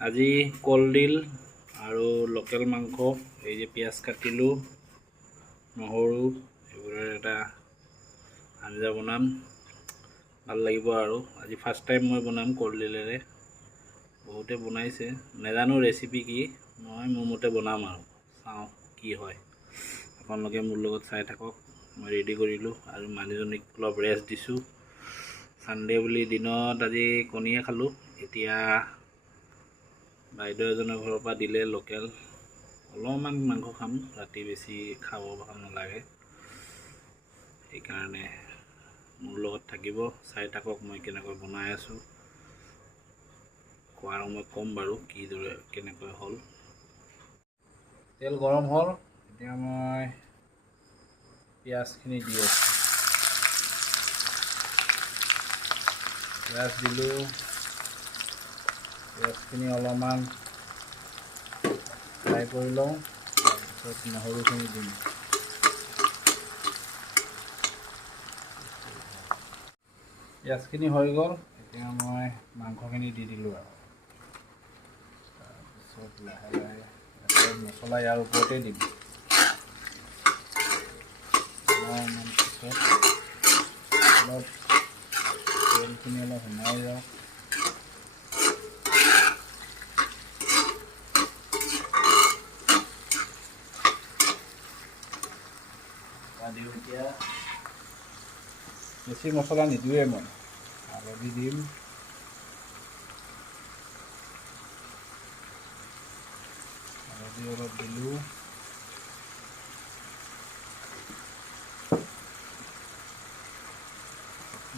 আজি কলডিল আৰু লোকেল মাংস, এই যে পিঁয়াজ কাটিলোঁ, নহৰু, এইবোৰৰ এটা আঞ্জা বনাম। ভাল লাগিব আৰু আজি ফাৰ্ষ্ট টাইম মই বনাম কলডিলেৰে। বহুতে বনাইছে, নাজানো ৰেচিপি কি, মই মোৰ মতে বনাম আৰু চাওঁ কি হয়। আপোনালোকে মোৰ লগত চাই থাকক। মই ৰেডি কৰিলোঁ আৰু মানুহজনীক অলপ ৰেষ্ট দিছোঁ। ছানডে বুলি দিনত আজি কণীয়ে খালোঁ। এতিয়া বাইদেউ এজনৰ ঘৰৰ পৰা দিলে লোকেল, অলপমান মাংস খাম, ৰাতি বেছি খাব ভাল নালাগে। সেইকাৰণে মোৰ লগত থাকিব, চাই থাকক মই কেনেকৈ বনাই আছোঁ। খোৱাৰ সময় ক'ম বাৰু কিদৰে কেনেকৈ হ'ল। তেল গৰম হ'ল, এতিয়া মই পিঁয়াজখিনি দি আছোঁ। পিঁয়াজ দিলোঁ, পিঁয়াজখিনি অলপমান ফ্ৰাই কৰি লওঁ, তাৰপিছত নহৰুখিনি দিম। পিঁয়াজখিনি হৈ গ'ল, এতিয়া মই মাংসখিনি দি দিলোঁ আৰু তাৰপিছত লাহে লাহে মছলা ইয়াৰ ওপৰতে দিম। অলপ তেলখিনি অলপ সোমাই যাওক। দিওঁ এতিয়া বেছি মছলা নিদিওঁৱে মই, হালধি দিম, হালধি অলপ দিলোঁ,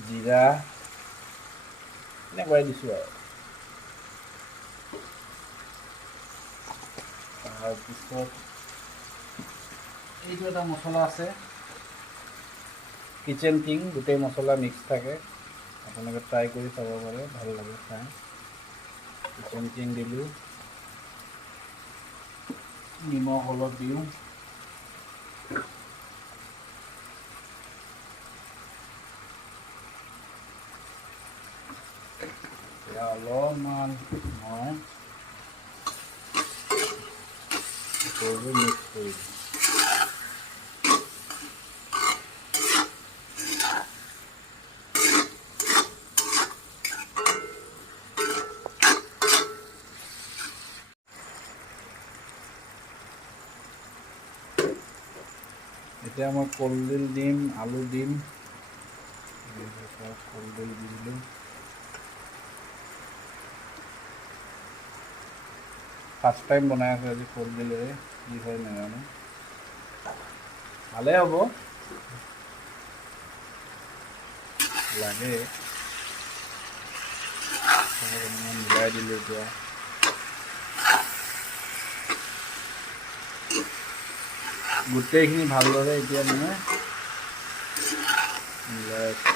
জিৰা এনেকুৱাই দিছোঁ আৰু তাৰপিছত এইটো এটা মছলা আছে, কিচেন কিং, গোটেই মছলা মিক্স থাকে, আপোনালোকে ট্ৰাই কৰি চাব পাৰে, ভাল লাগে খাই। কিচেন কিং দিলোঁ, নিমখ অলপ দিওঁ, এতিয়া অলপমান মই মিক্স কৰি দিম। এতিয়া মই কলডিল দিম, আলু দিম, কলডিল দি দিলোঁ। ফাৰ্ষ্ট টাইম বনাই আছোঁ আজি কলডিলেৰে, কি হয় নাজানো, ভালেই হ'ব লাগে। মিলাই দিলোঁ এতিয়া। গোটেইখিনি ভালদৰে এতিয়া মানে মিলাই আছোঁ।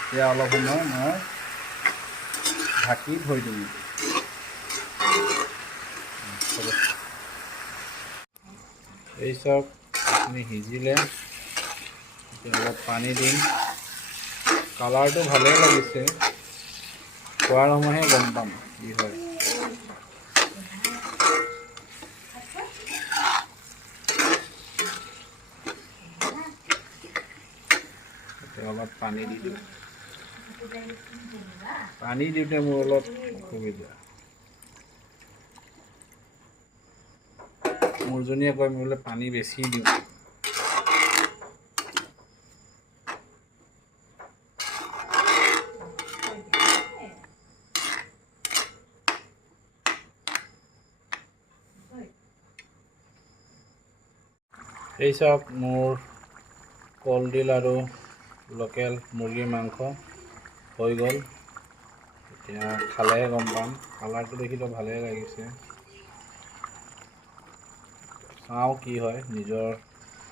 এতিয়া অলপ সময় মই ঢাকি থৈ দিম। এই চব এইখিনি সিজিলে এতিয়া অলপ পানী দিম। কালাৰটো ভালেই লাগিছে, খোৱাৰ সময়হে গম পাম কি হয়। এতিয়া অলপ পানী দি দিওঁ। পানী দিওঁতে মোৰ অলপ অসুবিধা। মোৰ জনীয়ে কয় মই বোলে পানী বেছি দিওঁ। এই চাওক মোৰ কলডিল আৰু লোকেল মুৰ্গীৰ মাংস হৈ গ'ল। এতিয়া খালেহে গম পাম, কালাৰটো দেখিতো ভালেই লাগিছে। চাওঁ কি হয়,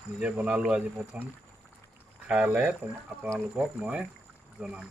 নিজে বনালোঁ আজি প্ৰথম, খালে আপোনালোকক মই জনাম।